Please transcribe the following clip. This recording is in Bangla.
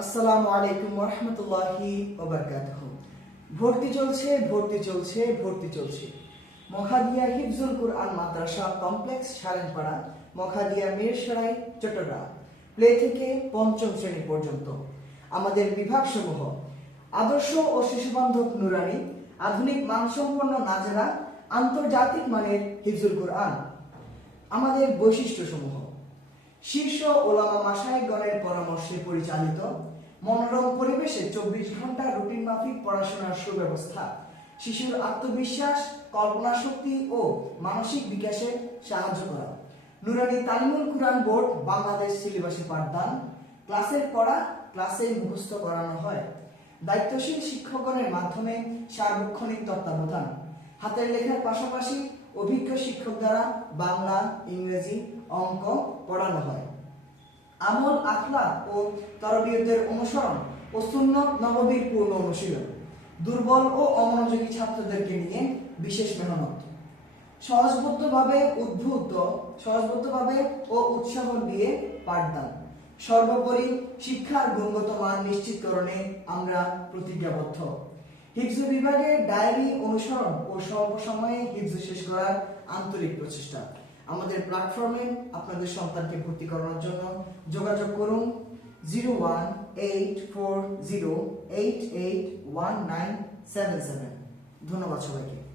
আসসালামু আলাইকুম রহমতুল্লাহি ওবরকাতুহ ভর্তি চলছে ভর্তি চলছে ভর্তি চলছে। মখাদিয়া হিফজুল কুরআন মাদ্রাসা কমপ্লেক্স সারেনপাড়া মখাদিয়া মিরসরাই, চট্টগ্রাম। প্লে থেকে পঞ্চম শ্রেণি পর্যন্ত। আমাদের বিভাগসমূহ, আদর্শ ও শিশুবান্ধব নুরানি, আধুনিক মানসম্পন্ন নাজেরা, আন্তর্জাতিক মানের হিফজুল কুরআন। আমাদের বৈশিষ্ট্যসমূহ শীর্ষ ওলামা মাসায়গণের পরামর্শে পরিচালিত মনোরম পরিবেশে চব্বিশ ঘণ্টা রুটিন মাফিক পড়াশোনার সুব্যবস্থা। শিশুর আত্মবিশ্বাস, কল্পনা শক্তি ও মানসিক বিকাশে সাহায্য করা। নুরানি তালিমুল কুরআন বোর্ড বাংলাদেশ সিলেবাসে পাঠদান। ক্লাসের পড়া ক্লাসে মুখস্থ করানো হয়। দায়িত্বশীল শিক্ষকগণের মাধ্যমে সার্বক্ষণিক তত্ত্বাবধান। হাতের লেখার পাশাপাশি অভিজ্ঞ শিক্ষক দ্বারা বাংলা, ইংরেজি, অঙ্ক পড়ানো হয়। আমল আখলা ও তরবিয়তের অনুসরণ ও সুন্নত নববীর পূর্ণ অনুশীলন, দুর্বল ও অমনোযোগী ছাত্রদেরকে নিয়ে বিশেষ মেহনত। সহজবদ্ধভাবে উদ্ভূত সহজবদ্ধভাবে ও উৎসাহ দিয়ে পাঠদান। সর্বোপরি শিক্ষার গুণগত মান নিশ্চিতকরণে আমরা প্রতিজ্ঞাবদ্ধ। হিফজ বিভাগে ডায়েরি অনুসরণ ও স্বল্প সময়ে হিফজ শেষ করার আন্তরিক প্রচেষ্টা। আমাদের প্ল্যাটফর্মে আপনাদের সন্তানকে ভর্তি করানোর জন্য যোগাযোগ করুন zero one eight four zero eight eight one nine seven seven. ধন্যবাদ সবাইকে।